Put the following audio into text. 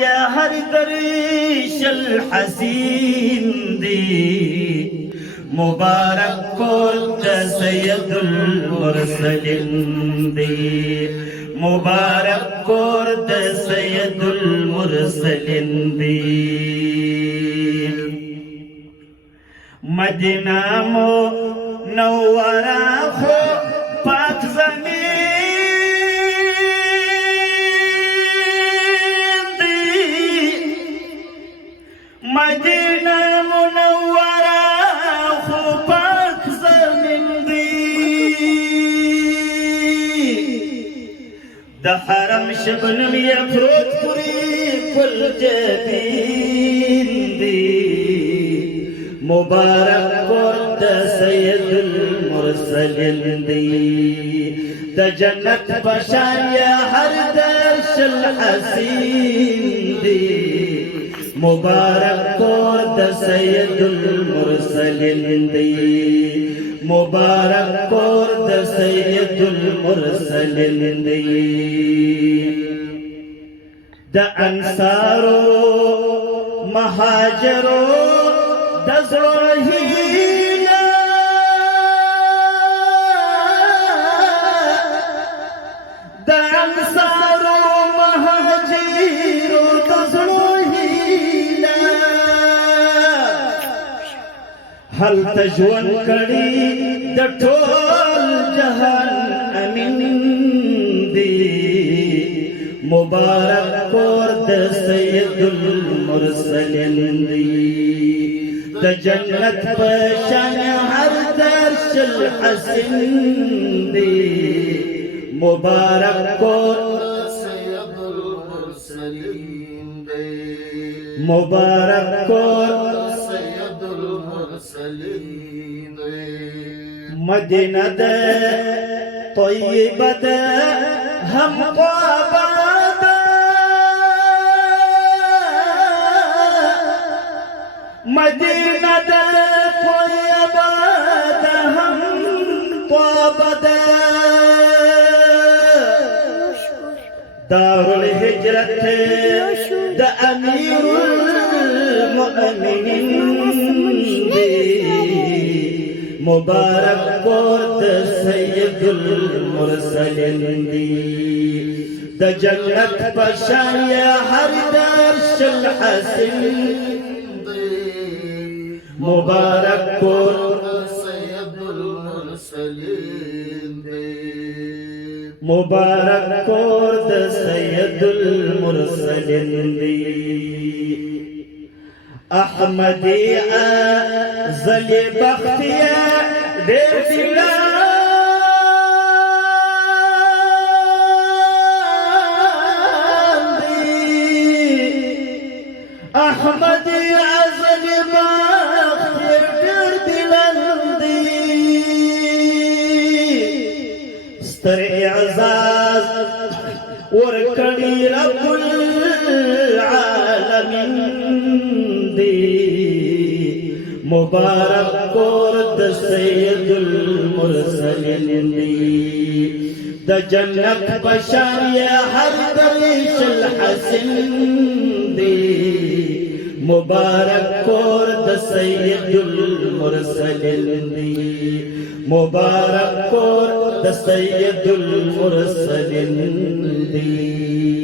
یا هر دریش الحسین دی مبارک کور د سید المرسلین دی مبارک کور د سید المرسلین دی مدینہ منورہ خو پاک زمین دی مدینہ منورہ خو پاک زمین دی د حرم شبنم یا پروت پوری کل جبین دی مبارک کور د سید المرسلین دی د جنت بشان یا هر درش الحسین دی مبارک کور د سید المرسلین دی مبارک کور د سید المرسلین دی د انصارو مهاجرو دزرهینا دا انصارو مهاجرو دزرهینا حل تجوان کړي د ټول جهان امین دی مبارک کور د سید المرسلین دی د جنت پشان هر درش الحسین دی مبارک کور سید المرسلین دی مبارک کور سید المرسلین دی مدینہ د طیبہ د ہم قابا مدینہ دا طیبہ دا ہم طابہ دا دار الہجرت دا امیر المؤمنین دی مبارک کور دا سید المرسلین دی دا جنت بشان یا ہر درش الحسین مبارک کور سید المرسلین دی مبارک کور د سید المرسلین دی احمدی ازلی بختیا دیر دلان دی احمدی ازلی ستر اعزاز ورکړي رب العالمین دی مبارک کور د سید المرسلین دی د جنت بشان یا هر دریش الحسین دی مبارک کور د سید المرسلین دی مبارک کور د سید المرسلین دی